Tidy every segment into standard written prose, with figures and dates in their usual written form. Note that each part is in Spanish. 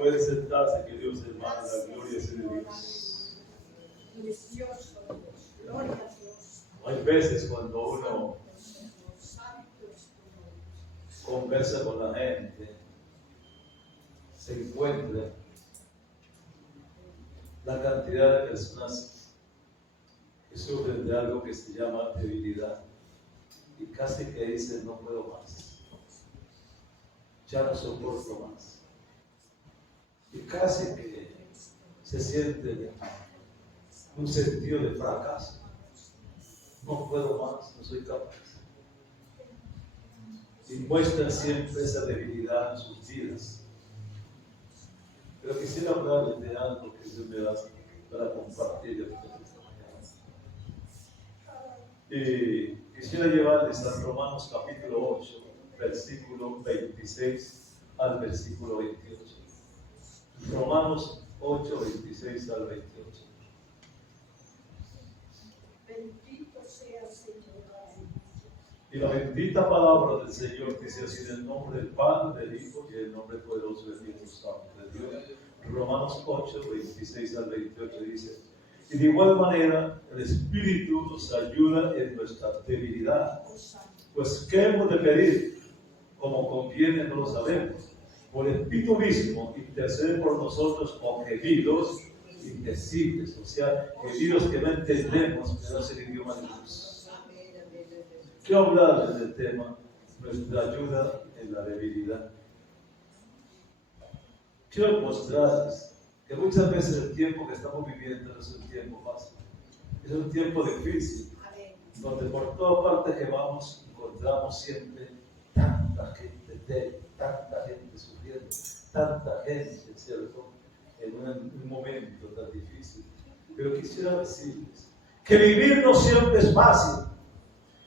Puede sentarse, queridos hermanos, la gloria es de Dios. Precioso Dios, gloria a Dios. Hay veces cuando uno conversa con la gente, se encuentra la cantidad de personas que sufren de algo que se llama debilidad y casi que dicen no puedo más, ya no soporto más. Y casi que se siente un sentido de fracaso. No puedo más, no soy capaz. Y muestran siempre esa debilidad en sus vidas. Pero quisiera hablarles de algo que Dios me da para compartir esta mañana. Y quisiera llevarles a Romanos capítulo 8, versículo 26 al versículo 28. Romanos 8, 26 al 28. Bendito sea el Señor. Y la bendita palabra del Señor dice así: en el nombre del Padre, del Hijo y en el nombre poderoso del Espíritu Santo de Dios. Romanos 8, 26 al 28 dice: y de igual manera el Espíritu nos ayuda en nuestra debilidad. Pues ¿qué hemos de pedir? Como conviene no lo sabemos. Por el Espíritu mismo intercede por nosotros con gemidos indecibles, o sea, gemidos que no entendemos, pero es el idioma de Dios. Quiero hablarles del tema, nuestra ayuda en la debilidad. Quiero mostrarles que muchas veces el tiempo que estamos viviendo no es un tiempo fácil, es un tiempo difícil, donde por toda parte que vamos encontramos siempre tanta gente débil, tanta gente sufriendo, tanta gente, ¿cierto?, en un momento tan difícil. Pero quisiera decirles que vivir no siempre es fácil.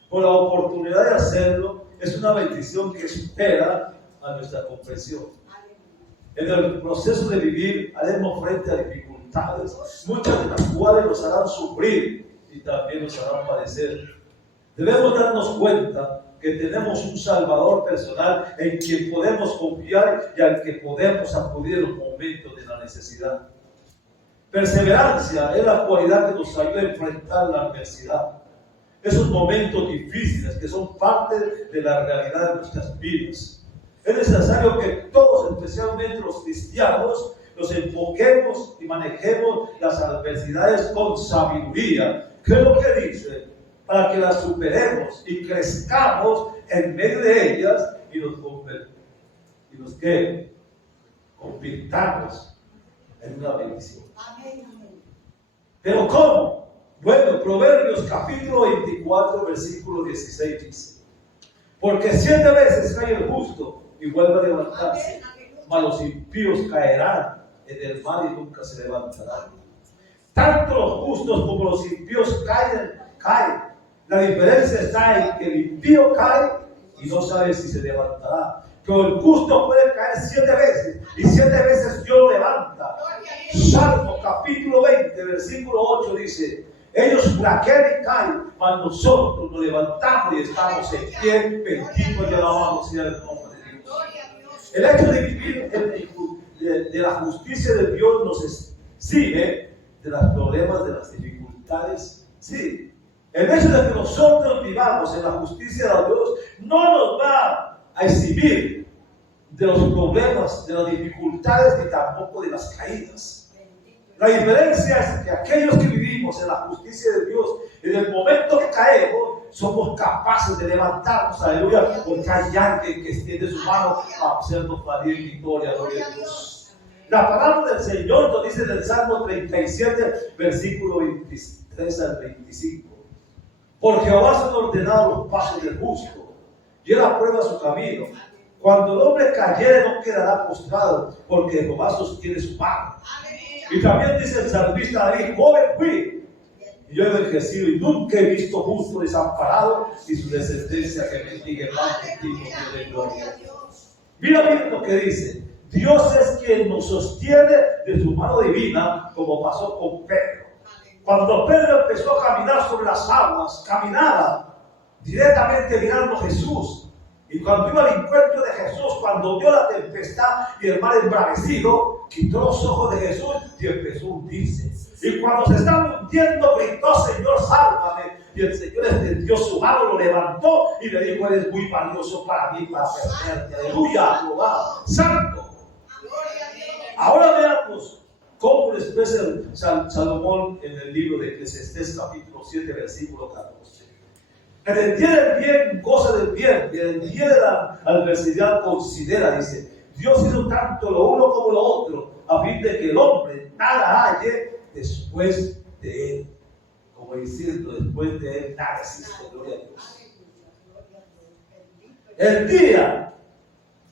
Por la oportunidad de hacerlo, es una bendición que espera a nuestra comprensión. En el proceso de vivir haremos frente a dificultades, muchas de las cuales nos harán sufrir y también nos harán padecer. Debemos darnos cuenta que tenemos un Salvador personal en quien podemos confiar y al que podemos acudir en los momentos de la necesidad. Perseverancia es la cualidad que nos ayuda a enfrentar la adversidad, esos momentos difíciles que son parte de la realidad de nuestras vidas. Es necesario que todos, especialmente los cristianos, nos enfoquemos y manejemos las adversidades con sabiduría. ¿Qué es lo que dice? Para que las superemos y crezcamos en medio de ellas y nos convirtamos en una bendición. ¿Pero cómo? Bueno, Proverbios capítulo 24, versículo 16 dice: porque 7 veces cae el justo y vuelve a levantarse, mas los impíos caerán en el mal y nunca se levantarán. Tanto los justos como los impíos caen. La diferencia está en que el impío cae y no sabe si se levantará. Pero el justo puede caer 7 veces y 7 veces Dios lo levanta. Salmo capítulo 20, versículo 8 dice: ellos flaquean y caen, mas nosotros nos levantamos y estamos en pie, bendito y alabado sea el nombre de Dios. El hecho de vivir de la justicia de Dios nos exime de los problemas, de las dificultades. Sí. El hecho de que nosotros vivamos en la justicia de Dios no nos va a eximir de los problemas, de las dificultades, ni tampoco de las caídas. La diferencia es que aquellos que vivimos en la justicia de Dios, en el momento que caemos, somos capaces de levantarnos, aleluya, porque hay alguien que extiende su mano a hacernos valer victoria, gloria a Dios. La palabra del Señor nos dice en el Salmo 37, versículo 23 al 25. Por Jehová son ordenados los pasos del justo, y él aprueba su camino. Cuando el hombre cayere no quedará postrado, porque Jehová sostiene su mano. Y también dice el salmista David: joven fui, y yo he envejecido, y nunca he visto justo desamparado, y su descendencia que bendiga el pan contigo de gloria. Mira bien lo que dice: Dios es quien nos sostiene de su mano divina, como pasó con Pedro. Cuando Pedro empezó a caminar sobre las aguas, caminaba directamente mirando a Jesús. Y cuando iba al encuentro de Jesús, cuando vio la tempestad y el mar embravecido, quitó los ojos de Jesús y empezó a hundirse. Y cuando se estaba hundiendo, gritó: Señor, sálvame. Y el Señor extendió su mano, lo levantó y le dijo: eres muy valioso para mí, para perderte. Aleluya, Jehová, santo. Ahora veamos cómo lo expresa Salomón en el libro de Eclesiastés, capítulo 7, versículo 14. En el día del bien, goza del bien, y en el día de la adversidad, considera, dice: Dios hizo tanto lo uno como lo otro, a fin de que el hombre nada halle después de él. Como diciendo, después de él nada existe. Gloria a Dios. El día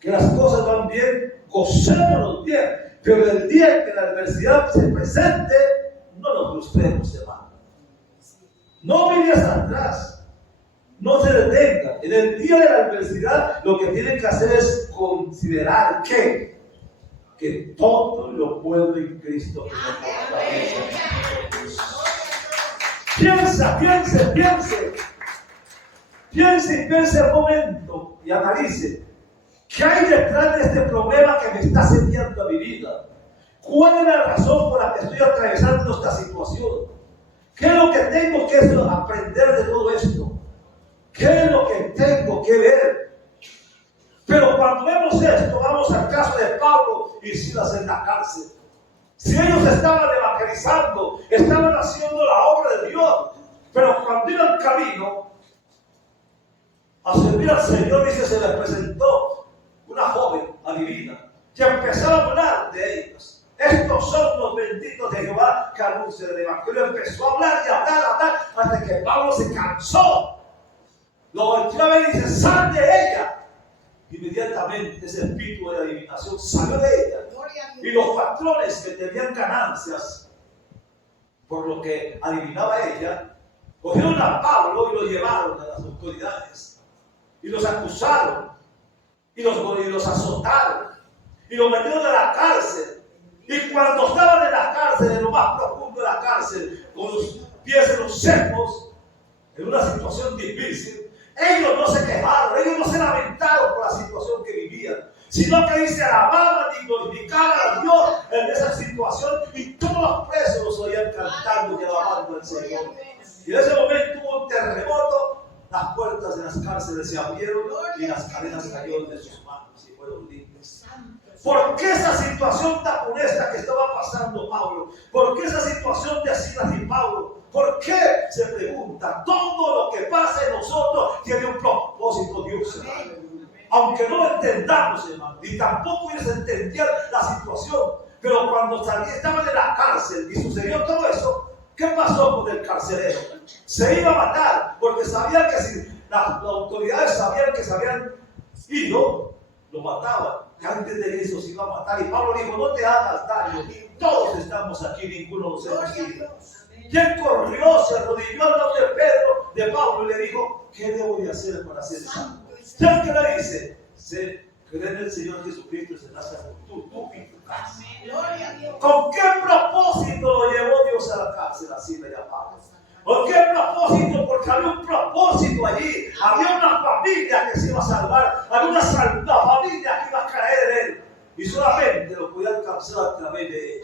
que las cosas van bien, gocémonos bien. Pero el día en que la adversidad se presente, no nos frustremos, hermano. No mires atrás. No se detenga. En el día de la adversidad, lo que tienen que hacer es considerar que todo lo puedo en Cristo. Piense un momento y analice. ¿Qué hay detrás de este problema que me está asediando a mi vida? ¿Cuál es la razón por la que estoy atravesando esta situación? ¿Qué es lo que tengo que aprender de todo esto? ¿Qué es lo que tengo que ver? Pero cuando vemos esto, vamos al caso de Pablo y Silas en la cárcel. Si ellos estaban evangelizando, estaban haciendo la obra de Dios, pero cuando iban camino a servir al Señor, dice, se les presentó una joven adivina que empezó a hablar de ellos. Estos son los benditos de Jehová que anuncian el evangelio. Empezó a hablar y hablar hasta que Pablo se cansó. Lo volteó a ver y dice: sal de ella. Inmediatamente ese espíritu de adivinación salió de ella. Y los patrones que tenían ganancias por lo que adivinaba ella, cogieron a Pablo y lo llevaron a las autoridades y los acusaron y los azotaron y los metieron en la cárcel. Y cuando estaban en la cárcel, en lo más profundo de la cárcel, con los pies en los secos, en una situación difícil, ellos no se quejaron, ellos no se lamentaron por la situación que vivían, sino que dice, alababan y glorificaban a Dios en esa situación, y todos los presos los oían cantando y alabando al Señor. Y en ese momento hubo un terremoto, las puertas de las cárceles se abrieron y las cadenas cayeron de sus manos y fueron limpias. ¿Por qué esa situación tan honesta que estaba pasando Pablo? ¿Por qué esa situación de Silas y Pablo? ¿Por qué? Se pregunta. Todo lo que pasa en nosotros tiene un propósito, Dios, hermano. Aunque no lo entendamos, hermano, y tampoco ellos entendían la situación, pero cuando estaban en la cárcel y sucedió todo eso, ¿qué pasó con el carcelero? Se iba a matar, porque sabían que si las autoridades sabían que se habían ido, lo mataban. Y antes de eso se iba a matar. Y Pablo dijo: no te hagas daño, todos estamos aquí, ninguno nos hemos ido. Y él corrió, se arrodilló al lado de Pedro, de Pablo, y le dijo: ¿qué debo de hacer para ser santo? ¿Sabes qué le dice? Cree en el Señor Jesucristo y serás salvo tú y tu casa. ¿Con qué propósito lo llevó Dios a la cárcel así de Pablo? ¿Por qué propósito? Porque había un propósito allí. Había una familia que se iba a salvar. Había una familia que iba a caer en él. Y solamente lo podía alcanzar a través de él.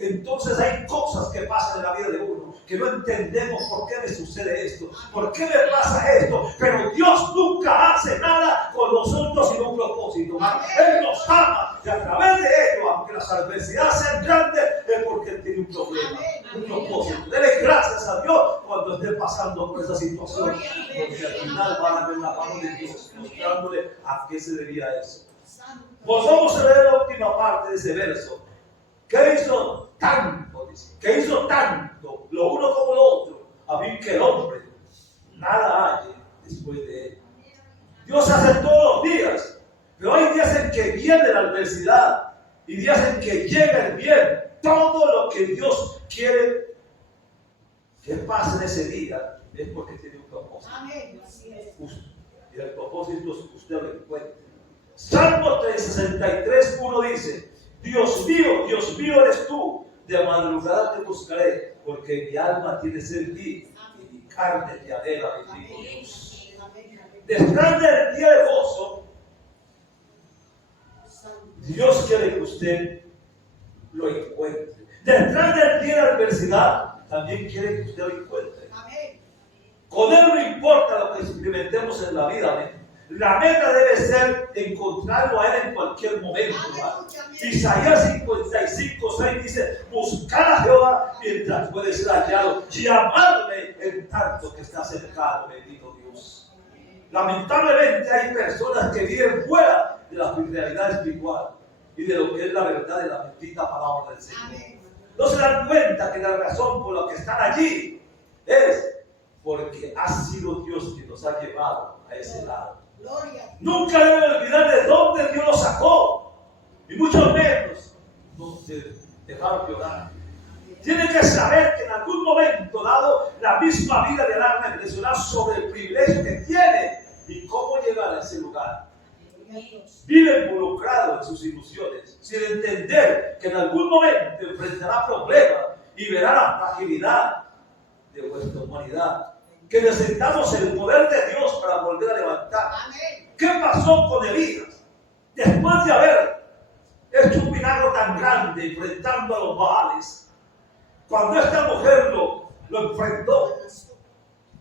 Entonces hay cosas que pasan en la vida de uno que no entendemos por qué me sucede esto, por qué me pasa esto, pero Dios nunca hace nada con nosotros sin un propósito. Él nos ama y a través de ello, aunque las adversidades sean grandes, es porque Él tiene un problema, un propósito. Dele gracias a Dios cuando esté pasando por esa situación, porque al final van a ver la mano de Dios mostrándole a qué se debía eso. Pues vamos a leer la última parte de ese verso. ¿Qué hizo tanto? Dice, ¿qué hizo tanto? Lo uno como lo otro. A fin que el hombre nada halle después de él. Dios hace todos los días. Pero hay días en que viene la adversidad. Y días en que llega el bien. Todo lo que Dios quiere que pase en ese día es porque tiene un propósito. Y el propósito es que usted lo encuentre. Salmo 63:1 dice: Dios mío eres tú, de madrugada te buscaré, porque mi alma tiene sed de ti y mi carne te anhela de ti, Dios. detrás del día de gozo, Dios quiere que usted lo encuentre. Detrás del día de adversidad, también quiere que usted lo encuentre. Con Él no importa lo que experimentemos en la vida. Amén. La meta debe ser encontrarlo a Él en cualquier momento. Isaías 55:6 dice: buscar a Jehová mientras puede ser hallado, llamarle en tanto que está cercano. Bendito Dios. Lamentablemente hay personas que viven fuera de la realidad espiritual y de lo que es la verdad de la bendita palabra del Señor. No se dan cuenta que la razón por la que están allí es porque ha sido Dios quien los ha llevado a ese lado. Nunca deben olvidar de dónde Dios los sacó, y mucho menos no se dejaron de orar. Tienen que saber que en algún momento dado la misma vida le hará reflexionar sobre el privilegio que tiene y cómo llegar a ese lugar. Vive involucrado en sus ilusiones, sin entender que en algún momento enfrentará problemas y verá la fragilidad de vuestra humanidad. Que necesitamos el poder de Dios para volver a levantar. ¿Qué pasó con Elías? Después de haber hecho un milagro tan grande enfrentando a los Baales, cuando esta mujer lo enfrentó,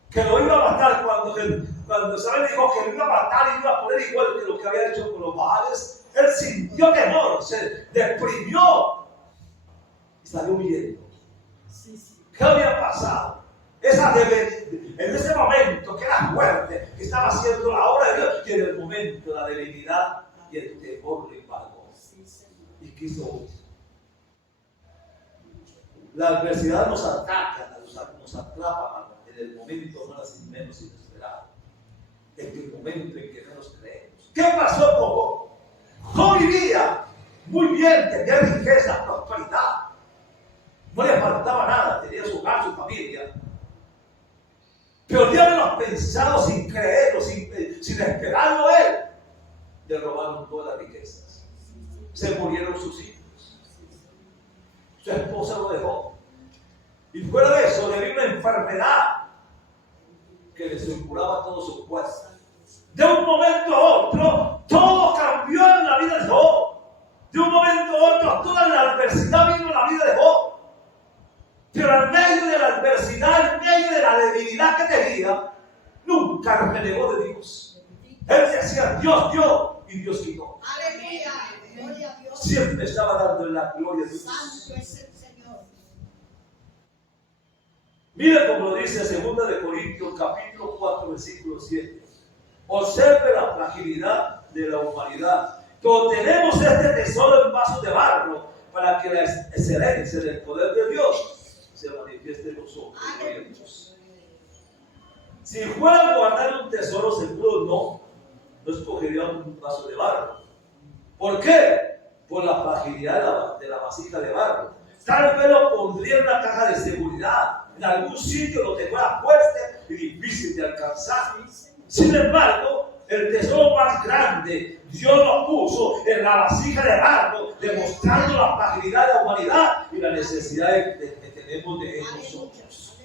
que lo iba a matar, cuando Isabel dijo que lo iba a matar y iba a poner igual que lo que había hecho con los Baales, él sintió temor, se deprimió y salió huyendo. ¿Qué había pasado? En ese momento que era fuerte, que estaba haciendo la obra de Dios, y en el momento la debilidad y el temor le embargó y quiso huir. La adversidad nos ataca, nos atrapa en el momento menos inesperado, en el momento en que menos creemos. ¿Qué pasó con Job? Job vivía muy bien, tenía riqueza, prosperidad, no le faltaba nada, tenía su hogar, su familia. Pero Dios no lo ha pensado sin creerlo, sin esperarlo a Él. Le robaron todas las riquezas. Se murieron sus hijos. Su esposa lo dejó. Y fuera de eso, le vino una enfermedad que le circulaba todo su cuerpo. De un momento a otro, todo cambió en la vida de Job. De un momento a otro, toda la adversidad vino en la vida de Job. Pero en medio de la adversidad, en medio de la debilidad que tenía, nunca renegó de Dios. Él decía: Dios dio y Dios quitó. Aleluya, gloria a Dios. Siempre estaba dando la gloria a Dios. Santo es el Señor. Mira como lo dice 2 de Corintios capítulo 4 versículo 7. Observe la fragilidad de la humanidad. Pero tenemos este tesoro en vasos de barro para que la excelencia del poder de Dios se manifieste en nosotros. Si fuera a guardar un tesoro seguro, no escogería un vaso de barro. ¿Por qué? Por la fragilidad de la vasija de barro. Tal vez lo pondría en una caja de seguridad, en algún sitio donde fuera fuerte y difícil de alcanzar. Sin embargo, el tesoro más grande Dios lo puso en la vasija de barro, demostrando la fragilidad de la humanidad y la necesidad que tenemos de Él nosotros.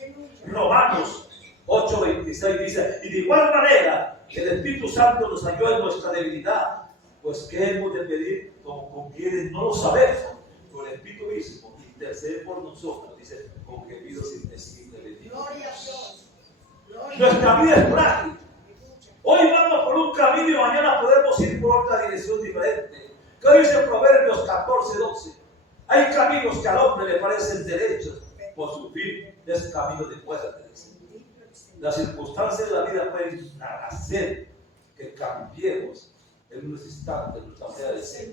Romanos 8:26 dice: y de igual manera el Espíritu Santo nos ayuda en nuestra debilidad, pues ¿qué hemos de pedir como conviene? No lo sabemos, pero el Espíritu mismo intercede por nosotros, dice, con gemidos indecibles. Gloria a Dios. Nuestra vida es frágil. Hoy vamos por un camino y mañana podemos ir por otra dirección diferente. ¿Qué dice Proverbios 14:12? Hay caminos que al hombre le parecen derechos, por su fin es camino de muerte. Las circunstancias de la vida pueden hacer que cambiemos en unos instantes nuestra manera de ser.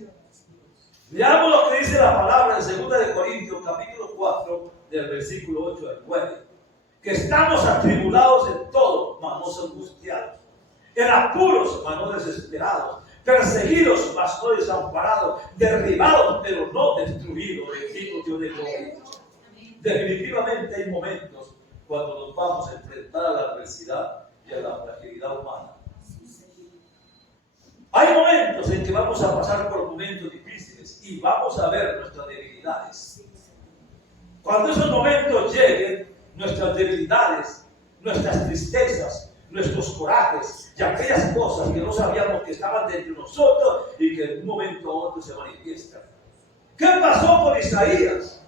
Veamos lo que dice la palabra en 2 de Corintios capítulo 4 del versículo 8 al 9. Que estamos atribulados en todo, mas no angustiados, en apuros, mas no desesperados, perseguidos, mas no desamparados, derribados, pero no destruidos. Bendito Dios de gloria. Definitivamente hay momentos cuando nos vamos a enfrentar a la adversidad y a la fragilidad humana. Hay momentos en que vamos a pasar por momentos difíciles y vamos a ver nuestras debilidades. Cuando esos momentos lleguen, nuestras debilidades, nuestras tristezas, nuestros corajes y aquellas cosas que no sabíamos que estaban dentro de nosotros y que de un momento a otro se manifiestan. ¿Qué pasó con Isaías?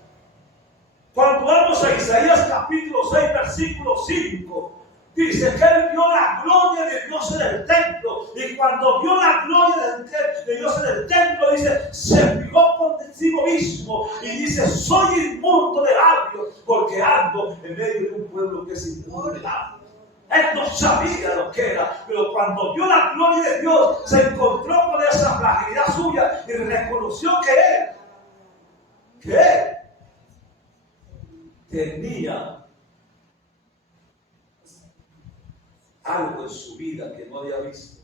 Cuando vamos a Isaías capítulo 6, versículo 5, dice que él vio la gloria de Dios en el templo. Y cuando vio la gloria de Dios en el templo, dice, se fijó consigo mismo y dice, soy inmundo de labios, porque ando en medio de un pueblo que es inmundo de labios. Él no sabía lo que era, pero cuando vio la gloria de Dios, se encontró con esa fragilidad suya y reconoció que él tenía algo en su vida que no había visto.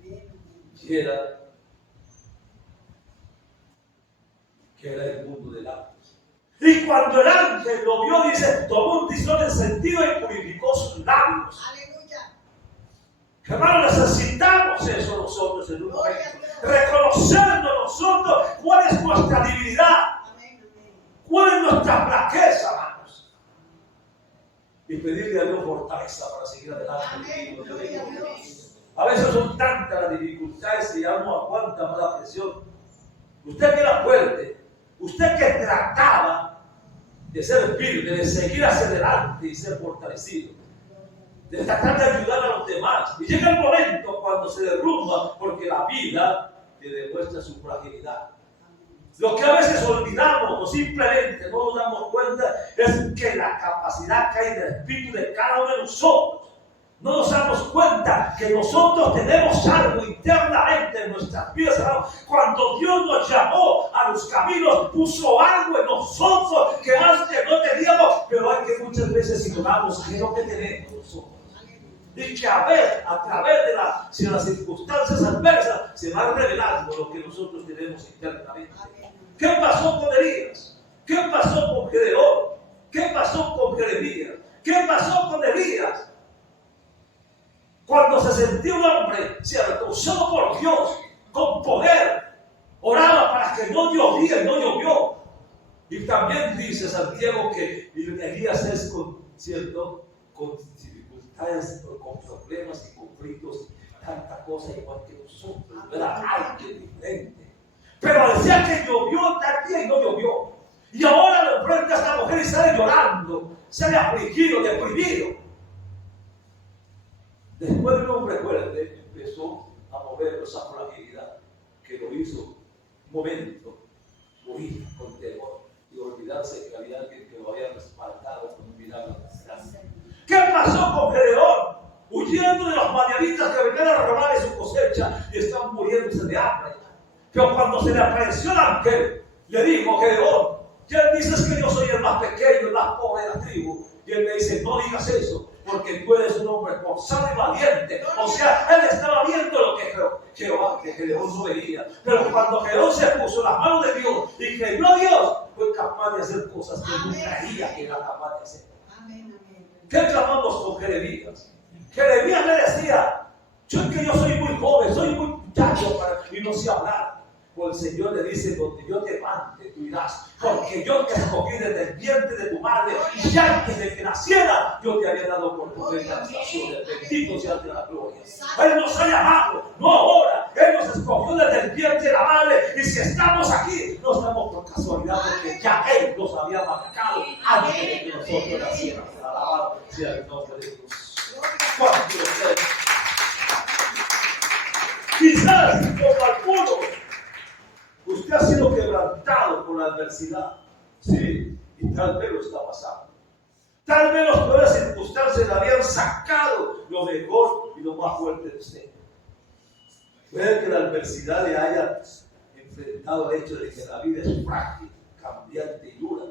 Y era el mundo del labios. Y cuando el ángel lo vio, dice, tomó un tizón encendido y purificó sus labios. Aleluya. Hermano, necesitamos eso nosotros en un momento. Reconociendo nosotros cuál es nuestra debilidad, cuál es nuestra flaqueza, hermanos. Y pedirle a Dios fortaleza para seguir adelante. A veces son tantas las dificultades que ya no aguanta más la presión. Usted que era fuerte, usted que trataba de ser firme, de seguir hacia adelante y ser fortalecido, de tratar de ayudar a los demás. Y llega el momento cuando se derrumba, porque la vida le demuestra su fragilidad. Lo que a veces olvidamos o simplemente no nos damos cuenta es que la capacidad que hay del espíritu de cada uno de nosotros. No nos damos cuenta que nosotros tenemos algo internamente en nuestras vidas, hermanos. Cuando Dios nos llamó a los caminos, puso algo en nosotros que antes no teníamos, pero hay que muchas veces ignoramos que es lo que tenemos nosotros. Y que a través de las circunstancias adversas se va revelando lo que nosotros tenemos internamente. ¿Qué pasó con Elías? ¿Qué pasó con Gedeón? ¿Qué pasó con Jeremías? ¿Qué pasó con Elías? Cuando se sentía un hombre, ¿cierto?, usado por Dios, con poder, oraba para que no lloviera y no llovió. Y también dice Santiago que Elías es con dificultades, con problemas y conflictos, tanta cosa igual que nosotros, era alguien diferente. Pero decía que llovió también y no llovió. Y ahora le enfrenta a esta mujer y sale llorando, sale afligido, deprimido. Después de un hombre fuerte, empezó a mover esa fragilidad que lo hizo un momento morir con temor y olvidarse que había alguien que lo había respaldado con un milagro grande. ¿Qué pasó con Gedeón? Huyendo de los madianitas que venían a robarle su cosecha y estaban muriéndose de hambre. Pero cuando se le apareció el ángel, le dijo: Gedeón, ¿quién dices que yo soy el más pequeño, el más pobre de la tribu? Y él le dice: no digas eso, porque tú eres un hombre forzado y valiente. O sea, él estaba viendo lo que Gedeón no veía. Pero cuando Gedeón se puso las manos de Dios y creyó a Dios, fue capaz de hacer cosas que no creía que era capaz de hacer. ¿Qué clamamos con Jeremías? Jeremías le decía: yo soy muy joven, soy muy muchacho y no sé hablar. Pues el Señor le dice: donde yo te mande, tú irás, porque yo te escogí desde el vientre de tu madre, y ya antes de que naciera, yo te había dado por mujer de las naciones. Bendito sea de la gloria. Él nos ha llamado, no ahora. Él nos escogió desde el vientre de la madre, y si estamos aquí, no estamos por casualidad, porque ya Él nos había marcado antes de que nosotros naciéramos. Alabado sea el nombre de Dios. ¿Cuánto ustedes? Quizás, como algunos, usted ha sido quebrantado por la adversidad. Sí, y tal vez lo está pasando. Tal vez las peores circunstancias le habían sacado lo mejor y lo más fuerte de usted. Puede que la adversidad le haya enfrentado el hecho de que la vida es frágil, cambiante y dura.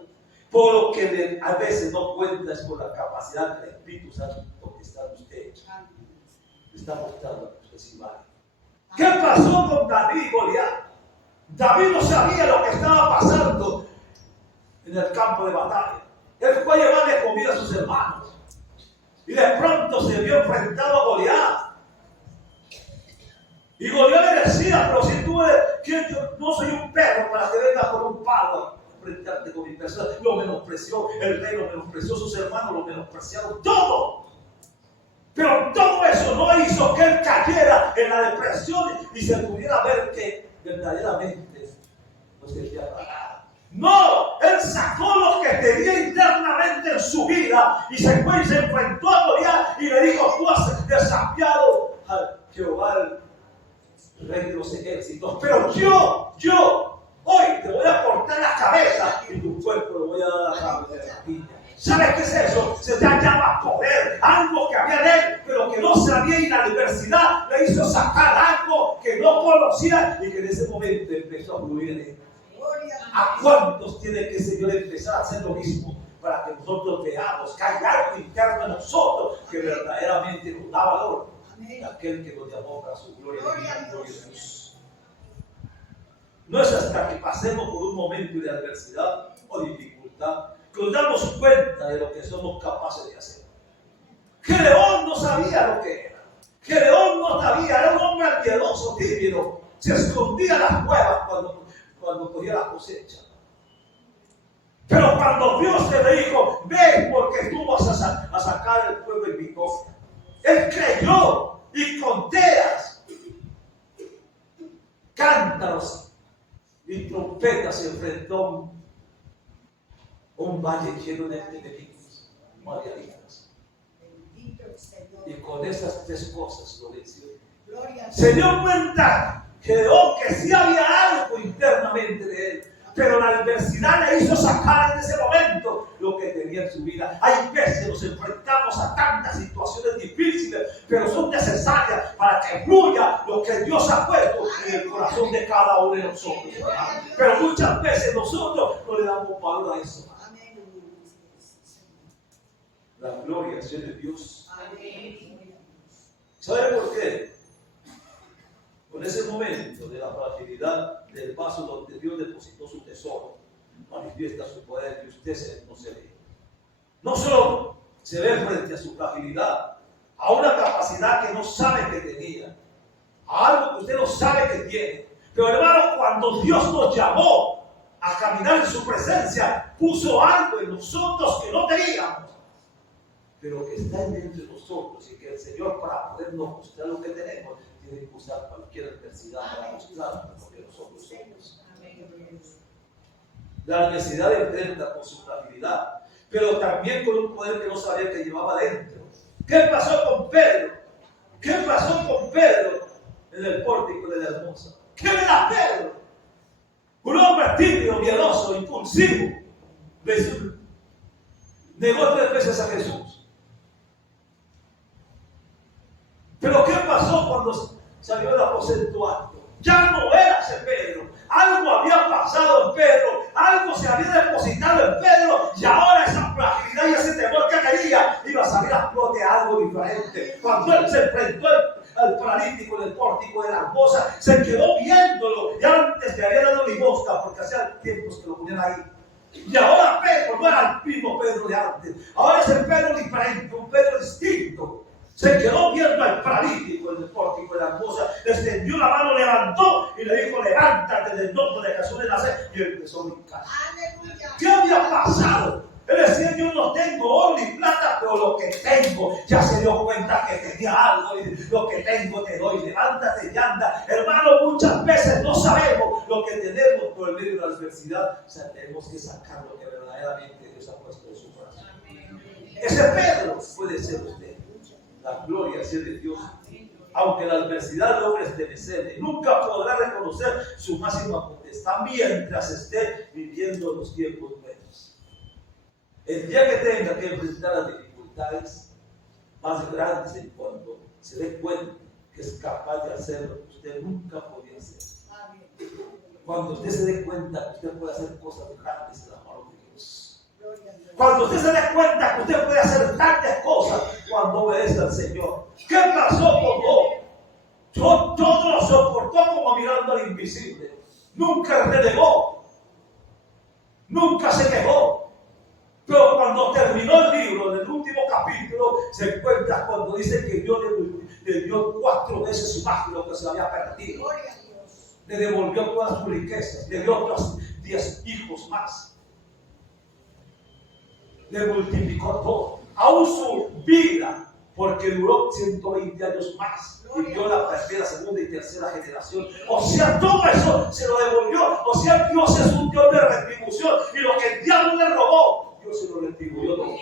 Por lo que a veces no cuenta es con la capacidad del Espíritu Santo que está en usted. Le está mostrando que usted sí vale. ¿Qué pasó con David y Goliat? David no sabía lo que estaba pasando en el campo de batalla. Él fue a llevarle comida a sus hermanos. Y de pronto se vio enfrentado a Goliat. Y Goliat le decía: pero si tú eres, yo no soy un perro para que vengas con un palo a enfrentarte con mi persona. Lo menospreció, el rey lo menospreció, sus hermanos lo menospreciaron, todo. Pero todo eso no hizo que él cayera en la depresión y se pudiera ver que verdaderamente no servía para nada. No, él sacó lo que tenía internamente en su vida y se fue y se enfrentó a Goliat y le dijo: tú has desafiado a Jehová, el rey de los ejércitos, pero yo hoy te voy a cortar la cabeza y tu cuerpo lo voy a dar a la piña. ¿Sabes qué es eso? Se llama poder, algo que había de él, pero que no sabía, y la adversidad le hizo sacar algo que no conocía y que en ese momento empezó a fluir en él. ¿A cuántos tiene que el Señor empezar a hacer lo mismo para que nosotros veamos que hay algo interno en nosotros que verdaderamente nos da valor? Aquel que nos llamó para su gloria y gloria a Dios. No es hasta que pasemos por un momento de adversidad o dificultad que nos damos cuenta de lo que somos capaces de hacer. Gedeón no sabía lo que era. Gedeón no sabía, era un hombre miedoso, tímido. Se escondía en las cuevas cuando cogía la cosecha. Pero cuando Dios le dijo: ven, porque tú vas a sacar el pueblo en victoria, él creyó, y con teas, cántaros y trompetas se enfrentó a un valle lleno de enemigos madianitas. Y con esas tres cosas lo venció. Se dio cuenta Gedeón que sí había algo internamente de él, pero la adversidad le hizo sacar en ese momento lo que tenía en su vida. Hay veces nos enfrentamos a tantas situaciones difíciles, pero son necesarias para que fluya lo que Dios ha puesto en el corazón de cada uno de nosotros. Pero muchas veces nosotros no le damos valor a eso. La gloria sea de Dios. ¿Sabe por qué? Con ese momento de la fragilidad del vaso donde Dios depositó su tesoro, manifiesta su poder y usted no se ve. No solo se ve frente a su fragilidad, a una capacidad que no sabe que tenía, a algo que usted no sabe que tiene. Pero hermano, cuando Dios nos llamó a caminar en su presencia, puso algo en nosotros que no teníamos, pero que está dentro de nosotros, y que el Señor, para podernos mostrar lo que tenemos, tiene que usar cualquier adversidad para mostrar lo que nosotros somos. La adversidad enfrenta con su fragilidad, pero también con un poder que no sabía que llevaba dentro. ¿Qué pasó con Pedro? ¿Qué pasó con Pedro en el pórtico de la Hermosa? ¿Qué era Pedro? Un hombre tímido, miedoso, impulsivo. Negó 3 veces a Jesús. Pero ¿qué pasó cuando salió del aposento alto? Ya no era ese Pedro. Algo había pasado en Pedro, algo se había depositado en Pedro, y ahora esa fragilidad y ese temor que tenía iba a salir a flote, algo diferente. Cuando él se enfrentó al paralítico en el pórtico de la Hermosa, se quedó viéndolo, y antes le había dado limosna porque hacía tiempos que lo ponían ahí. Y ahora Pedro no era el mismo Pedro de antes, ahora es el Pedro diferente, un Pedro distinto. Se quedó viendo al paralítico en el pórtico de la Hermosa, le extendió la mano, levantó y le dijo: levántate del nombre de Jesús de Nazaret, y él empezó a brincar. ¿Qué había pasado? Él decía: yo no tengo oro ni plata, pero lo que tengo, ya se dio cuenta que tenía algo, y lo que tengo te doy, levántate y anda. Hermano, muchas veces no sabemos lo que tenemos por el medio de la adversidad. O sea, tenemos que sacar lo que verdaderamente Dios ha puesto en su corazón. Ese Pedro puede ser usted. La gloria sea de Dios. Aunque la adversidad logre estremecerle, nunca podrá reconocer su máxima potestad mientras esté viviendo los tiempos buenos. El día que tenga que enfrentar las dificultades más grandes, en cuando se dé cuenta que es capaz de hacer lo que usted nunca podía hacer. Cuando usted se dé cuenta que usted puede hacer cosas grandes en la mano de Dios. Cuando usted se dé cuenta que usted puede hacer grandes cosas cuando obedece al Señor. ¿Qué pasó con Job? Todo lo soportó como mirando al invisible. Nunca renegó. Nunca se quejó. Pero cuando terminó el libro, en el último capítulo, se encuentra cuando dice que Dios le dio 4 veces más de lo que se había perdido. Le devolvió todas sus riquezas, le dio otros 10 hijos más. Le multiplicó todo. Aún su vida porque duró 120 años más y vio la primera, segunda y tercera generación. O sea, todo eso se lo devolvió. O sea, Dios es un Dios de retribución, y lo que el diablo le robó, Dios se lo retribuyó todo.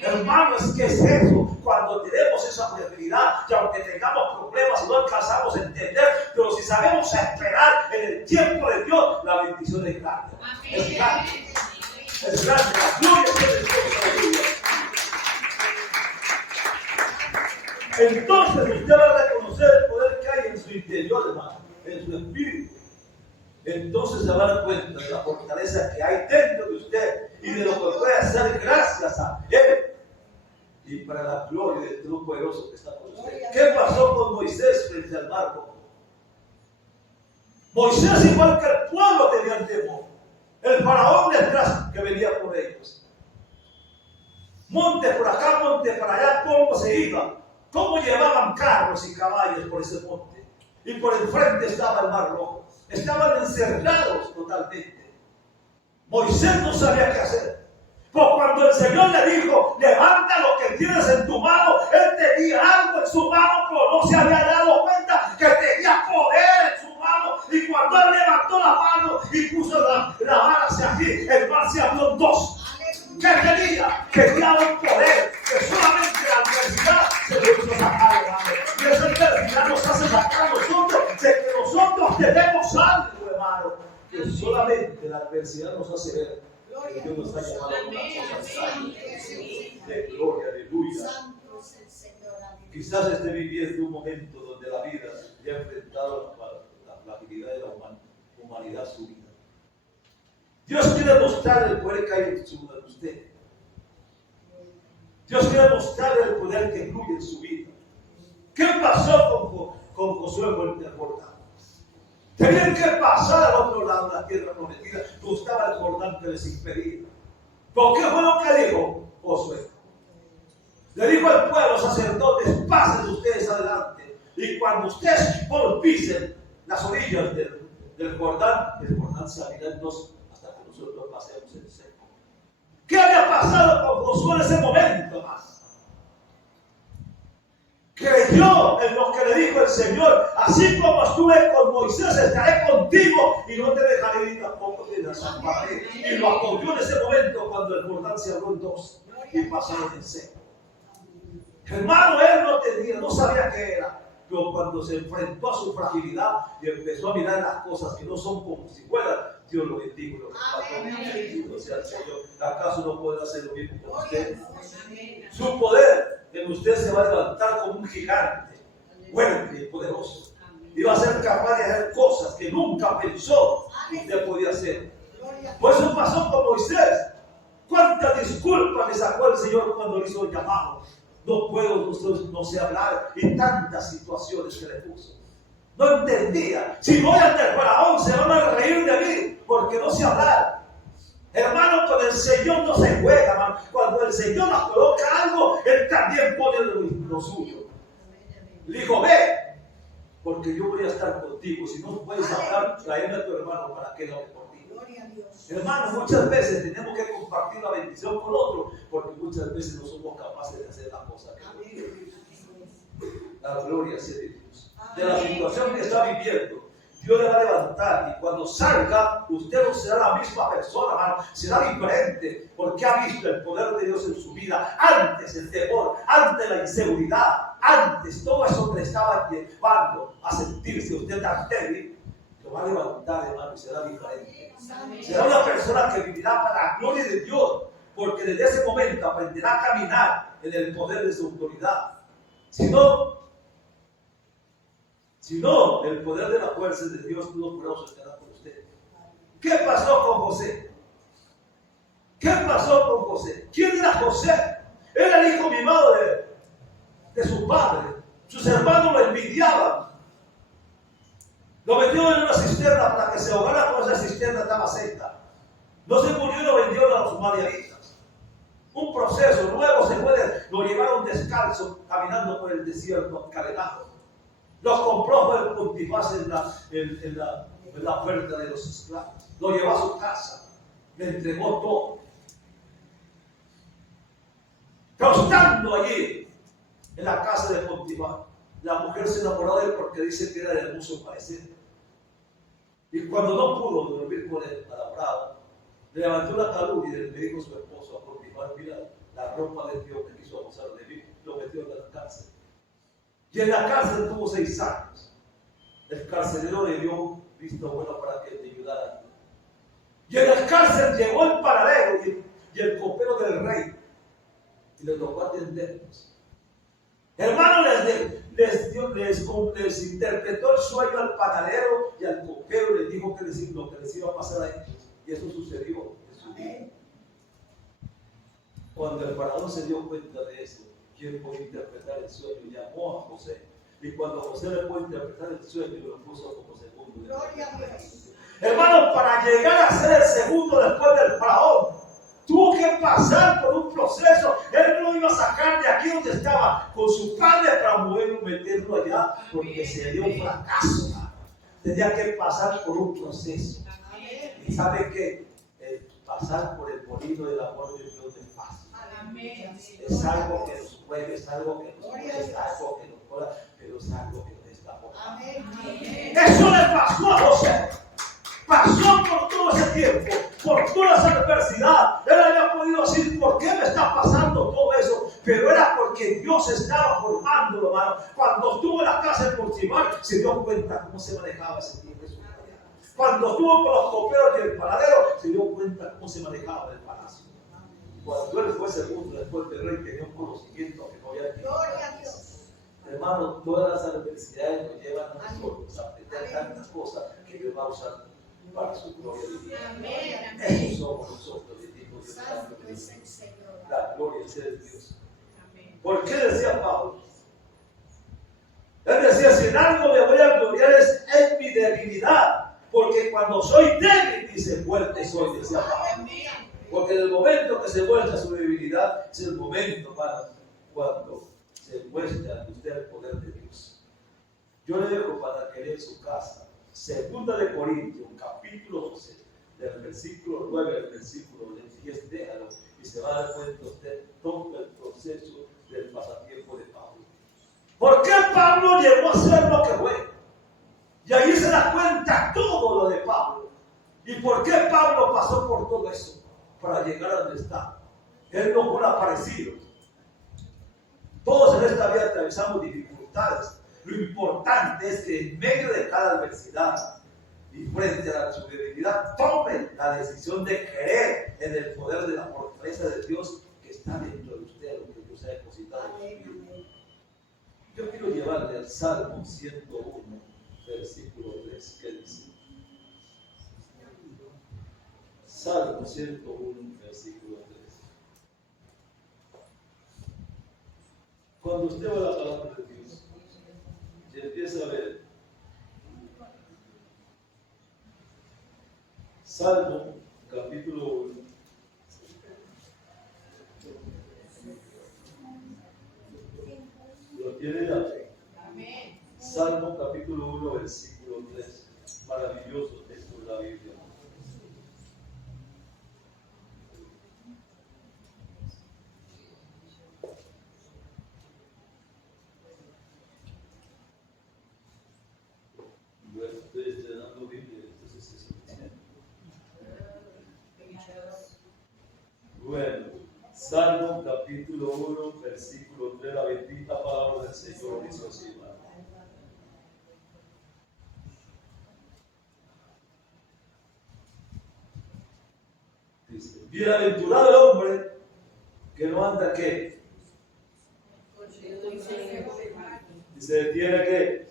Hermanos, ¿qué es eso? Cuando tenemos esa fidelidad, que aunque tengamos problemas y no alcanzamos a entender, pero si sabemos esperar en el tiempo de Dios, la bendición es grande. Es grande. Es grande. La gloria es de Dios. Aleluya. Entonces usted va a reconocer el poder que hay en su interior, hermano, en su espíritu. Entonces se va a dar cuenta de la fortaleza que hay dentro de usted y de lo que puede hacer gracias a Él y para la gloria de todo poderoso que está con usted. ¿Qué pasó con Moisés frente al mar rojo? Moisés, igual que el pueblo, tenía temor. El faraón detrás que venía por ellos. Monte por acá, monte para allá, ¿cómo se iba? ¿Cómo llevaban carros y caballos por ese monte? Y por el frente estaba el mar rojo. Estaban encerrados totalmente. Moisés no sabía qué hacer. Pues cuando el Señor le dijo, levanta lo que tienes en tu mano, él tenía algo en su mano, pero no se había dado cuenta que tenía poder en su mano. Y cuando él levantó la mano y puso la mano hacia aquí, el mar se abrió en dos. ¿Qué tenía? Tenía un poder que solamente la adversidad se lo hizo sacar, hermano. Y esa adversidad nos hace sacar a nosotros de que nosotros tenemos algo, hermano, que solamente la adversidad nos hace ver que Dios nos ha llamado a una cosa de gloria, aleluya. Quizás esté viviendo un momento donde la vida ya ha enfrentado la fragilidad de la humanidad a su vida. Dios quiere mostrar el poder que hay en usted. Dios quiere mostrar el poder que fluye en su vida. ¿Qué pasó con Josué en el Jordán? Tenían que pasar al otro lado de la tierra prometida. Gustaba el Jordán que les impedía. ¿Por qué fue lo que dijo Josué? Le dijo al pueblo, sacerdotes, pasen ustedes adelante. Y cuando ustedes pisen las orillas del Jordán, el Jordán se abrirá en dos hasta que nosotros pasemos en seco. ¿Qué había pasado con Josué en ese momento más? Creyó en lo que le dijo el Señor. Así como estuve con Moisés, estaré contigo y no te dejaré ir tampoco te desampararé. Y lo acogió en ese momento cuando el Jordán se abrió en dos y pasaron en seco. Hermano, él no sabía qué era. Pero cuando se enfrentó a su fragilidad y empezó a mirar las cosas que no son como si fueran, Dios lo bendijo. Bendito sea el Señor. ¿Acaso no puede hacer lo mismo con usted? Su poder en usted se va a levantar como un gigante, fuerte y poderoso. Y va a ser capaz de hacer cosas que nunca pensó que usted podía hacer. Por eso pasó con Moisés. ¿Cuántas disculpas le sacó el Señor cuando le hizo el llamado? No puedo, no sé hablar, y tantas situaciones que le puso. No entendía. Si voy ante el faraón, se van a reír de mí, porque no sé hablar. Hermano, con el Señor no se juega, hermano. Cuando el Señor nos coloca algo, Él también pone lo suyo. Le dijo, ve, porque yo voy a estar contigo. Si no puedes hablar, tráeme a tu hermano para que lo por ti. Hermanos, muchas veces tenemos que compartir la bendición con otro, porque muchas veces no somos capaces de hacer las cosas que Dios quiere. La gloria sea de Dios. De la situación que está viviendo, Dios le va a levantar, y cuando salga, usted no será la misma persona, hermano, será diferente, porque ha visto el poder de Dios en su vida. Antes el temor, antes la inseguridad, antes todo eso que le estaba llevando a sentirse usted tan débil, lo va a levantar, hermano, y será diferente. Será una persona que vivirá para la gloria de Dios, porque desde ese momento aprenderá a caminar en el poder de su autoridad. Si no, el poder de la fuerza de Dios no podrá sostener con usted. ¿Qué pasó con José? ¿Qué pasó con José? ¿Quién era José? Era el hijo mimado de su padre. Sus hermanos lo envidiaban. Lo metieron en una cisterna para que se ahogara, con esa cisterna estaba seca. No se murió y lo vendieron a los madianitas. Un proceso. Luego lo llevaron descalzo, caminando por el desierto, calenado. Los compró por el Pontifaz en la oferta de los esclavos. Lo llevó a su casa. Le entregó todo. Pero estando allí, en la casa de Potifar. La mujer se enamoró de él porque dice que era de hermoso parecer. Y cuando no pudo dormir con él, enamorado, le levantó la calumnia y le dijo a su esposo, a Potifar: mira, la ropa de Dios que quiso abusar de mí, lo metió en la cárcel. Y en la cárcel tuvo 6 años. El carcelero le dio visto bueno para que le ayudara. Y en la cárcel llegó el panadero y el copero del rey. Y le tocó atenderlos. Hermano, les interpretó el sueño al panadero y al copero, les dijo lo que les iba a pasar a ellos. Y eso sucedió en su vida. Cuando el faraón se dio cuenta de eso, ¿quién puede interpretar el sueño? Llamó a José. Y cuando José le pudo interpretar el sueño, lo puso como segundo. Gloria a Dios. Hermano, para llegar a ser el segundo después del faraón, tuvo que pasar por un proceso. Él no iba a sacar de aquí donde estaba con su padre para moverlo, meterlo allá, porque sería un fracaso. Tenía que pasar por un proceso. Y sabe que pasar por el molino del amor de Dios no es fácil. Es algo que nos mueve, es algo que nos mueve, es algo que nos cura, pero es algo que nos está por. Eso le pasó a José. Pasó por todo ese tiempo, por toda esa adversidad. Él había podido decir: ¿por qué me está pasando todo eso? Pero era porque Dios estaba formándolo, hermano. Cuando estuvo en la casa de Potifar, se dio cuenta cómo se manejaba ese tiempo. Cuando estuvo con los coperos y el panadero, se dio cuenta cómo se manejaba el palacio. Cuando él fue segundo después del rey, tenía un conocimiento que no había tenido. Gloria a Dios. Hermano, todas las adversidades nos llevan a nosotros a aprender tantas cosas que Dios va a usar para su gloria divina. Esos somos nosotros, discípulos de Santo es el Señor. la gloria sea de Dios. ¿Por qué decía Pablo? Él decía: si en algo me voy a gloriar es en mi debilidad, porque cuando soy débil, dice, fuerte soy, decía Pablo. Porque en el momento que se muestra su debilidad, es el momento cuando se muestra ante usted el poder de Dios. Yo le dejo para que lea en su casa, 2 Corintios, capítulo 12, del versículo 9 al versículo 10, déjalo, y se va a dar cuenta usted todo el proceso del pasatiempo de Pablo. ¿Por qué Pablo llegó a ser lo que fue? Y ahí se da cuenta todo lo de Pablo. ¿Y por qué Pablo pasó por todo eso? Para llegar a donde está. Él no fue aparecido. Todos en esta vida atravesamos dificultades. Lo importante es que en medio de cada adversidad y frente a su debilidad, tome la decisión de creer en el poder de la fortaleza de Dios que está dentro de usted, lo que Dios ha depositado en su vida. Yo quiero llevarle al Salmo 101, versículo 3, que dice: Salmo 101, versículo 3. Cuando usted va a la palabra de Dios y empieza a ver Salmo capítulo 1, lo tiene ya. Salmo capítulo 1, versículo 3. Maravilloso texto de la Biblia. Bueno, estoy estrenando Biblia, entonces es suficiente. Bueno, Salmo capítulo 1, versículo 3, la bendita palabra del Señor dice así, hermano. Dice: bienaventurado el hombre que no anda, ¿qué? Dice: tiene que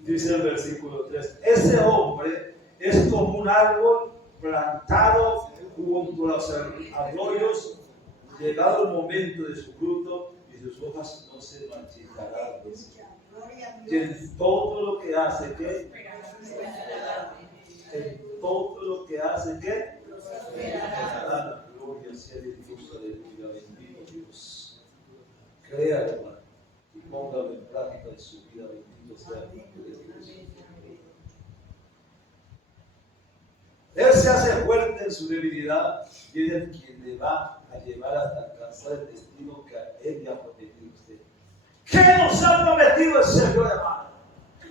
dice el versículo 3, ese hombre es como un árbol plantado junto a los arroyos, llegado el momento de su fruto y sus hojas no se marchitarán. Y en todo lo que hace, ¿qué? En todo lo que hace, ¿qué? La gloria sea de Dios, aleluya, bendito Dios. Crea, hermano, y póngalo en práctica en su vida, bendito sea el nombre de Dios. Él se hace fuerte en su debilidad y es el quien le va a llevar hasta alcanzar el destino que Él le ha prometido a usted. ¿Qué nos ha prometido el Señor, hermano?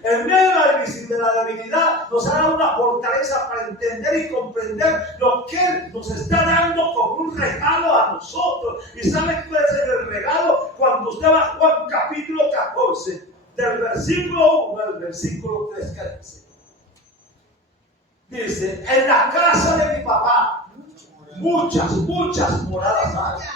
En medio de la debilidad nos ha dado una fortaleza para entender y comprender lo que Él nos está dando como un regalo a nosotros. ¿Y saben cuál es el regalo? Cuando usted va a Juan capítulo 14, del versículo 1 al versículo 3, que dice, en la casa de mi papá muchas moradas hay.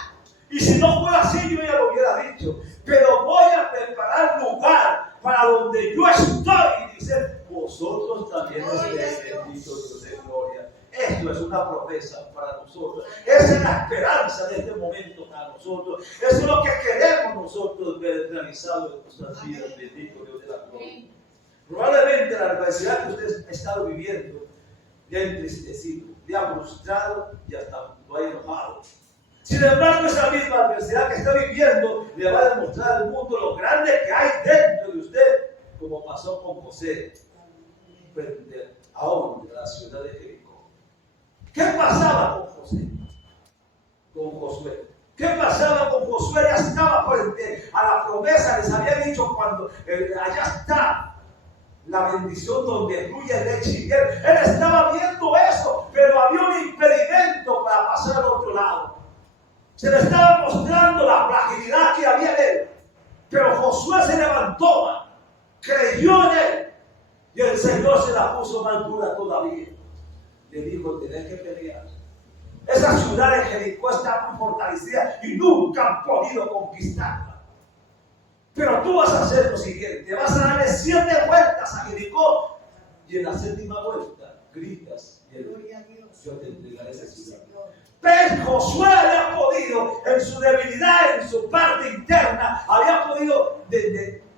Y si no fuera así, yo ya lo hubiera dicho. Pero voy a preparar lugar para donde yo estoy. Y dice, vosotros también estaréis, bendito Dios de gloria. Esto es una promesa para nosotros. Esa es la esperanza de este momento para nosotros. Eso es lo que queremos nosotros ver realizado en nuestras vidas, bendito Dios de la gloria. Probablemente la adversidad que usted ha estado viviendo le ha entristecido, le ha frustrado y hasta lo ha enojado. Sin embargo, esa misma adversidad que está viviendo le va a demostrar al mundo lo grande que hay dentro de usted, como pasó con José frente a la ciudad de Jericó. ¿Qué pasaba con José? Con Josué. ¿Qué pasaba con Josué? Ya estaba frente a la promesa, les había dicho cuando allá está la bendición donde fluye leche y miel. Él estaba viendo eso, pero había un impedimento para pasar al otro lado. Se le estaba mostrando la fragilidad que había en él. Pero Josué se levantó, creyó en él, y el Señor se la puso más dura todavía. Le dijo, tenés que pelear. Esa ciudad de Jericó está muy fortalecida y nunca han podido conquistarla. Pero tú vas a hacer lo siguiente, vas a darle 7 vueltas a Jericó, y en la 7ª vuelta gritas, yo te entregaré esa ciudad. Pero Josué había podido, en su debilidad, en su parte interna, había podido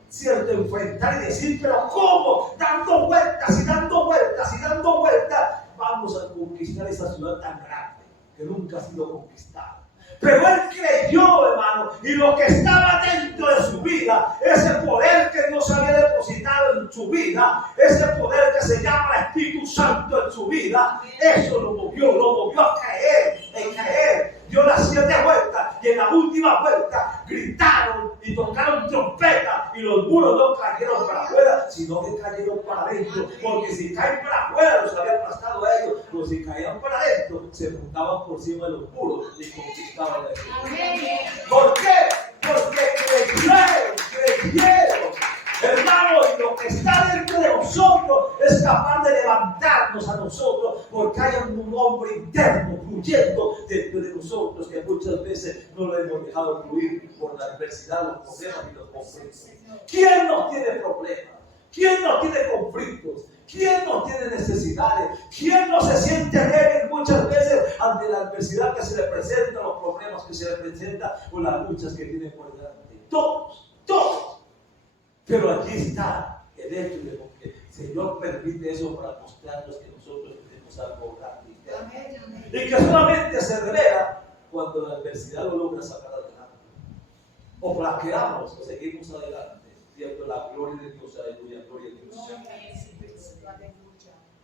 cierto enfrentar y decir, pero ¿cómo? Dando vueltas y dando vueltas y dando vueltas, vamos a conquistar esa ciudad tan grande que nunca ha sido conquistada. Pero él creyó, hermano, y lo que estaba dentro de su vida, ese poder que Dios había depositado en su vida, ese poder que se llama Espíritu Santo en su vida, eso lo movió a creer, dio las 7 vueltas, y en la última vuelta gritaron y tocaron trompeta, y los muros no cayeron para afuera, sino que cayeron para adentro, porque si caen para afuera los había aplastado a ellos, pero si caían para adentro, se juntaban por encima de los muros y conquistaban a ellos. ¿Por qué? Porque creyeron. Hermano, y lo que está dentro de nosotros es capaz de levantarnos a nosotros, porque hay un hombre interno fluyendo dentro de nosotros que muchas veces no lo hemos dejado fluir por la adversidad, los problemas y los conflictos. ¿Quién no tiene problemas? ¿Quién no tiene conflictos? ¿Quién no tiene necesidades? ¿Quién no se siente débil muchas veces ante la adversidad que se le presenta, los problemas que se le presentan o las luchas que tiene por delante? Todos. Pero allí está el hecho de que el Señor permite eso para mostrarnos que nosotros tenemos algo grande y que solamente se revela cuando la adversidad lo logra sacar adelante. O flaqueamos o seguimos adelante. ¿Cierto? La gloria de Dios, aleluya, gloria a Dios.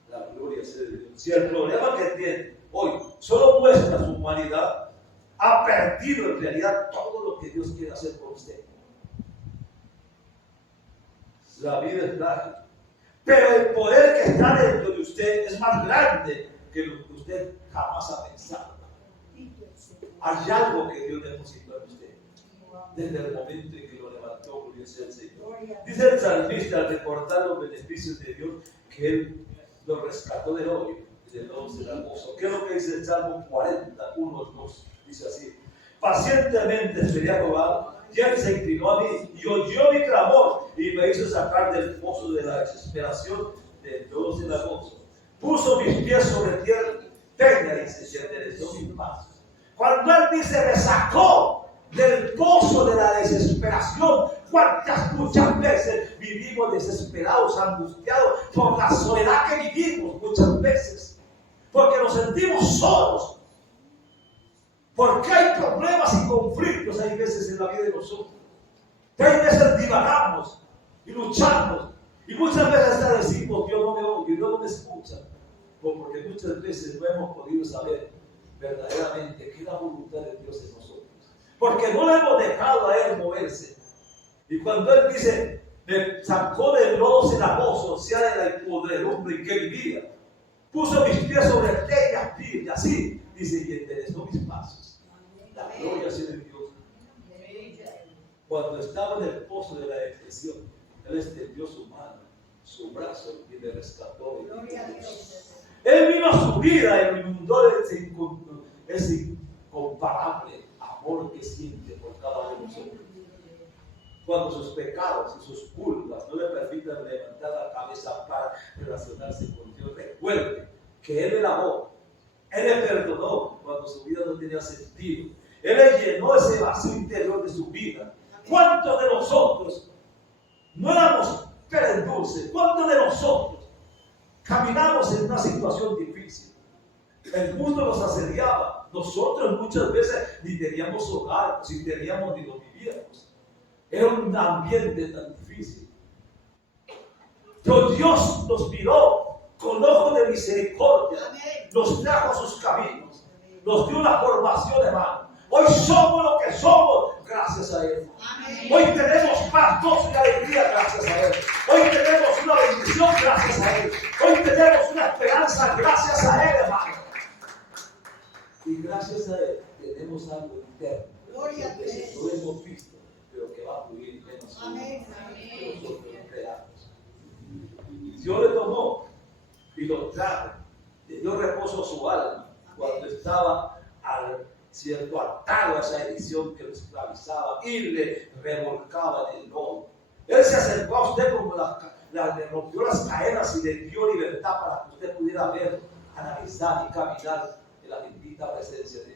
La gloria sea de Dios. Si el problema que tiene hoy solo muestra su humanidad, ha perdido en realidad todo lo que Dios quiere hacer por usted. La vida es frágil, pero el poder que está dentro de usted es más grande que lo que usted jamás ha pensado. Hay algo que Dios depositó en usted desde el momento en que lo levantó, gloria sea el Señor. Dice el salmista al recordar los beneficios de Dios que Él lo rescató del hoyo y del lodo será gozo. ¿Qué es lo que dice el Salmo 41, 2? Dice así: pacientemente esperé a Jehová, y Él se inclinó a mí y oyó mi clamor y me hizo sacar del pozo de la desesperación, del lodo será gozo. Puso mis pies sobre tierra, peña, y se enderezó mis pasos. Cuando Él dice me sacó del pozo de la desesperación, muchas veces vivimos desesperados, angustiados por la soledad que vivimos muchas veces, porque nos sentimos solos. Porque hay problemas y conflictos, hay veces en la vida de nosotros. Hay veces divagamos y luchamos. Y muchas veces hasta decimos, Dios no me oye, Dios no me escucha. porque muchas veces no hemos podido saber verdaderamente qué es la voluntad de Dios en nosotros. Porque no le hemos dejado a Él moverse. Y cuando Él dice, me sacó del lodo cenagoso, o sea, de la podredumbre en que vivía, puso mis pies sobre aquellas piedras, así, dice, y enderezó mis pasos. La gloria sea de Dios. Cuando estaba en el pozo de la depresión, Él extendió su mano, su brazo, y me rescató. Él vino a su vida y me inundó ese incomparable amor que siente por cada uno de nosotros. Cuando sus pecados y sus culpas no le permiten levantar la cabeza para relacionarse con Dios, recuerde que Él le lavó, Él le perdonó cuando su vida no tenía sentido. Él le llenó ese vacío interior de su vida. ¿Cuántos de nosotros no éramos peras dulces? ¿Cuántos de nosotros caminamos en una situación difícil? El mundo nos asediaba. Nosotros muchas veces ni teníamos hogar, si teníamos ni lo vivíamos. Era un ambiente tan difícil. Pero Dios nos miró con ojos de misericordia. Nos trajo a sus caminos. Nos dio una formación, hermano. Hoy somos lo que somos gracias a Él. Amén. Hoy tenemos paz, gozo y alegría gracias a Él. Hoy tenemos una bendición gracias a Él. Hoy tenemos una esperanza gracias a Él, hermano. Y gracias a Él tenemos algo interno. Gloria a Dios. No lo hemos visto, pero que va a fluir en nosotros. Amén. Que nosotros creamos. Dios le tomó y lo trajo. Le dio reposo a su alma cuando estaba cierto atado a esa edición que lo esclavizaba y le revolcaba en el lodo. Él se acercó a usted como le rompió las cadenas y le dio libertad para que usted pudiera ver, analizar y caminar en la bendita presencia de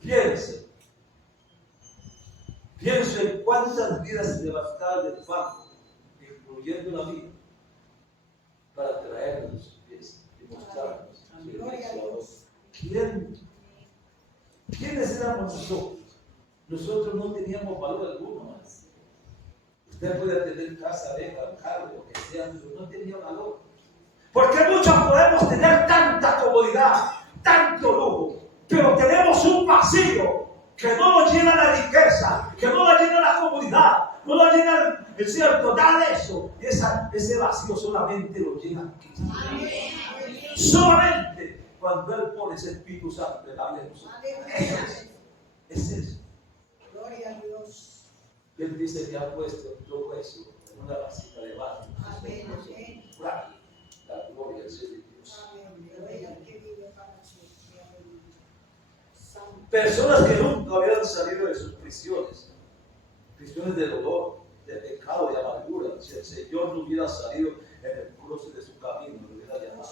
Dios. Piense en cuántas vidas devastadas del banco, incluyendo la vida, para traernos a sus pies y mostrarnos su Dios. ¿Quiénes éramos nosotros? Nosotros no teníamos valor alguno más. Usted puede tener casa, beca, carro, lo que sea, pero no tenía valor. Porque muchos podemos tener tanta comodidad, tanto lujo, pero tenemos un vacío que no nos llena la riqueza, que no nos llena la comodidad, no nos llena el cierto, nada de eso. Ese vacío solamente lo llena Cristo. Solamente cuando Él pone ese Espíritu Santo en la vida de nosotros. Es eso. Gloria a Dios. Él dice que ha puesto todo eso en una vasija de barro. Amén. La gloria al Señor de Dios. Personas que nunca habían salido de sus prisiones de dolor, de pecado, de amargura. Si el Señor no hubiera salido en el cruce de su camino, lo hubiera llamado.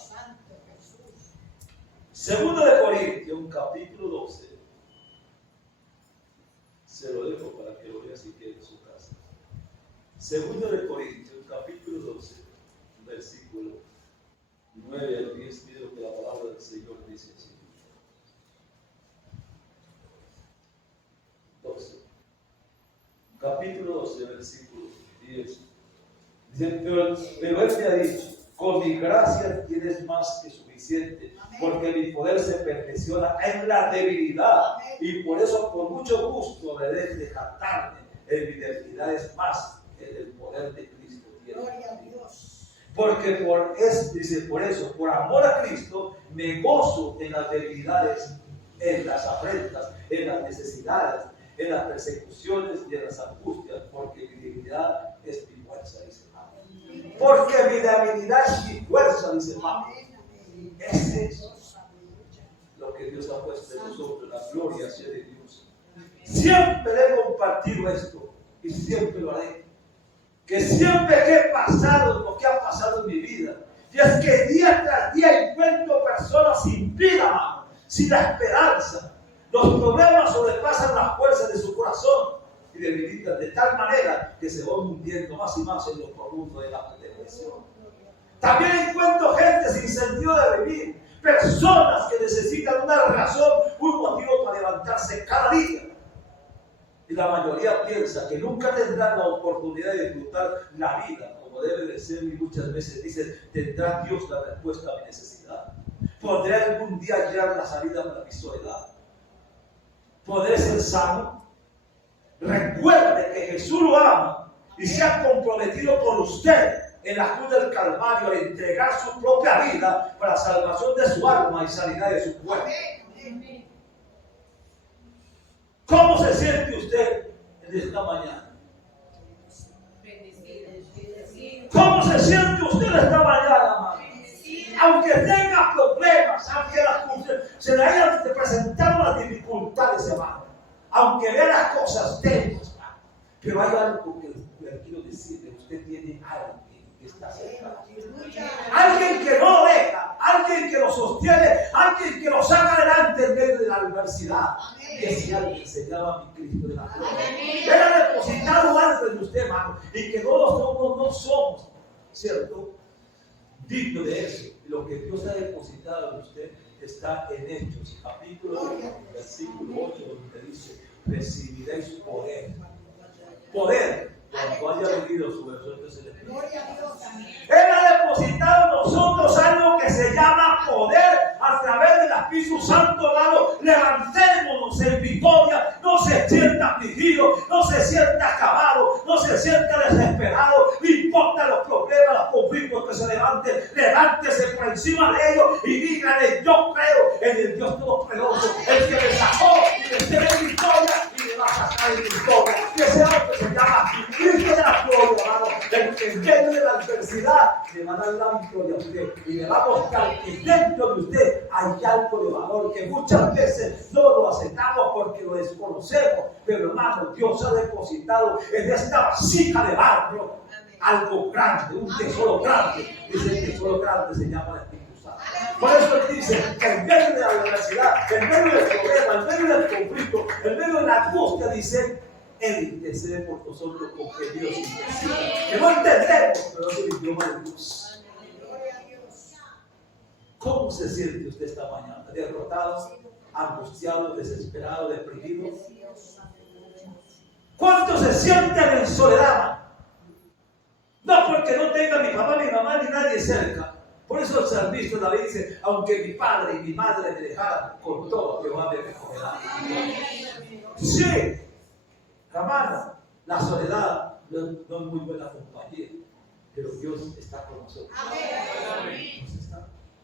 Segundo de Corintios, capítulo 12. Se lo dejo para que lo vea si quiere en su casa. Segundo de Corintios, capítulo 12, versículo 9 al 10. Mire lo que la palabra del Señor dice así. 12. Capítulo 12, versículo 10. Dice, pero Él me ha dicho, con mi gracia tienes más que suficiente, porque mi poder se perfecciona en la debilidad. Y por eso con mucho gusto me de jactarme en mi debilidades más que en el poder de Cristo. Gloria a Dios. Porque por eso, por amor a Cristo, me gozo en las debilidades, en las afrentas, en las necesidades, en las persecuciones y en las angustias, porque mi debilidad es mi fuerza, dice Pablo. Porque mi debilidad es mi fuerza, dice Pablo. Es eso lo que Dios ha puesto en nosotros, la gloria sea de Dios. Siempre he compartido esto y siempre lo haré. Que siempre que he pasado lo que ha pasado en mi vida, y es que día tras día encuentro personas sin vida, mano, sin la esperanza. Los problemas sobrepasan las fuerzas de su corazón y debilitan de tal manera que se van hundiendo más y más en lo profundo de la depresión. También encuentro gente sin sentido de vivir, personas que necesitan una razón, un motivo para levantarse cada día. Y la mayoría piensa que nunca tendrán la oportunidad de disfrutar la vida como como debe de ser, y muchas veces dice, ¿tendrá Dios la respuesta a mi necesidad? ¿Podré algún día hallar la salida para mi soledad? ¿Podré ser sano? Recuerde que Jesús lo ama y se ha comprometido con usted en la cruz del Calvario a entregar su propia vida para la salvación de su alma y sanidad de su cuerpo. ¿Cómo se siente usted en esta mañana? ¿Cómo se siente usted esta mañana, hermano? Aunque tenga problemas, aunque se le hayan presentado las dificultades, hermano, aunque vea las cosas débiles, pero hay algo que le quiero decirle: usted tiene alguien que está cerca. Alguien que no lo deja, alguien que lo sostiene, alguien que lo saca adelante en medio de la adversidad. Y ese alguien se llama mi Cristo de la gloria. Él ha depositado algo en usted, hermano, y que no somos, ¿cierto?, dignos de eso. Y lo que Dios ha depositado en usted está en Hechos, capítulo 1, versículo 8, donde dice: recibiréis poder. Poder cuando haya venido sobre nosotros el Espíritu. Él ha depositado en nosotros algo que se llama poder a través del Espíritu Santo, hermano. Levantémonos en victoria. No se sienta afligido, no se sienta acabado, no se sienta desesperado. No importa los problemas, los conflictos que se levanten, levántese por encima de ellos y dígale: yo creo en el Dios Todopoderoso, el que me sacó y me tiene en victoria y me va a sacar en victoria. Que sea lo que se llama Cristo de la gloria, hermano. El que en medio de la adversidad le va a dar la victoria a usted y le va a mostrar que dentro de usted hay algo de valor que muchas veces no lo aceptamos porque lo desconocemos. Pero, hermano, Dios ha depositado en esta vasija de barro algo grande, un tesoro grande. Dice: el tesoro grande se llama el Espíritu Santo. Por eso Él dice que en medio de la adversidad, en medio del problema, en medio del conflicto, en medio de la angustia, dice: Él intercede por nosotros con gemidos indecibles. Que no entendemos, pero es el idioma de Dios. ¿Cómo se siente usted esta mañana? ¿Derrotado, angustiado, desesperado, deprimido? ¿Cuántos se sienten en soledad? No porque no tenga ni papá, ni mamá, ni nadie cerca. Por eso el salmista David dice: aunque mi padre y mi madre me dejaran, con todo Jehová me recogerá. Sí, hermano, la soledad no es muy buena compañía, pero Dios está con nosotros.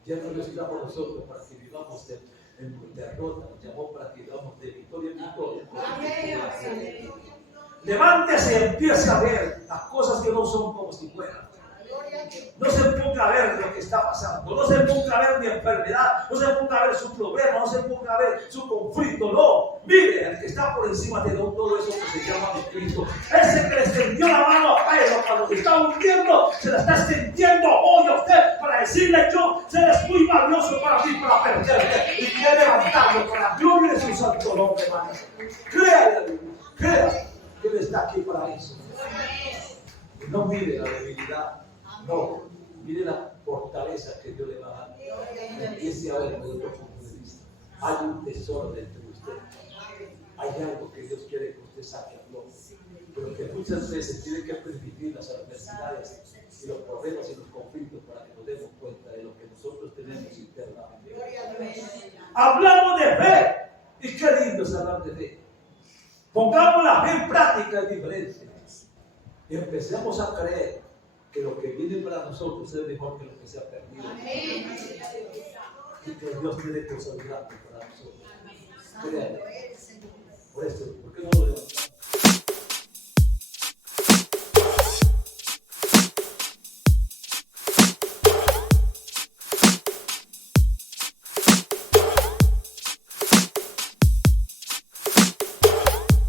Ya no Dios está con nosotros para que vivamos en derrota, nos llamó para que vivamos de victoria en victoria. Levántese y empiece a ver las cosas que no son como si fueran. No se ponga a ver lo que está pasando, no se ponga a ver mi enfermedad, no se ponga a ver su problema, no se ponga a ver su conflicto. No, mire al que está por encima de todo eso que se llama Cristo. Ese que le extendió la mano a Pedro cuando se está hundiendo, se la está extendiendo hoy a usted para decirle: yo seré muy valioso para ti, para perderte, y quiere levantarlo para la gloria de su santo nombre, hermano. Créale, créale que Él está aquí para eso. Y no mire la debilidad. No, mire la fortaleza que Dios le va a dar. Empiece a ver desde otro punto de vista. Hay un tesoro dentro de usted. Hay algo que Dios quiere que usted saque a flote. Pero que muchas veces tiene que permitir las adversidades y los problemas y los conflictos para que nos demos cuenta de lo que nosotros tenemos internamente. Hablamos de fe. Y qué lindo es hablar de fe. Pongamos la fe en práctica en diferencia. Y empecemos a creer que lo que viene para nosotros es mejor que lo que se ha perdido. Y que Dios tiene cosas grandes para nosotros. Créanme. Por eso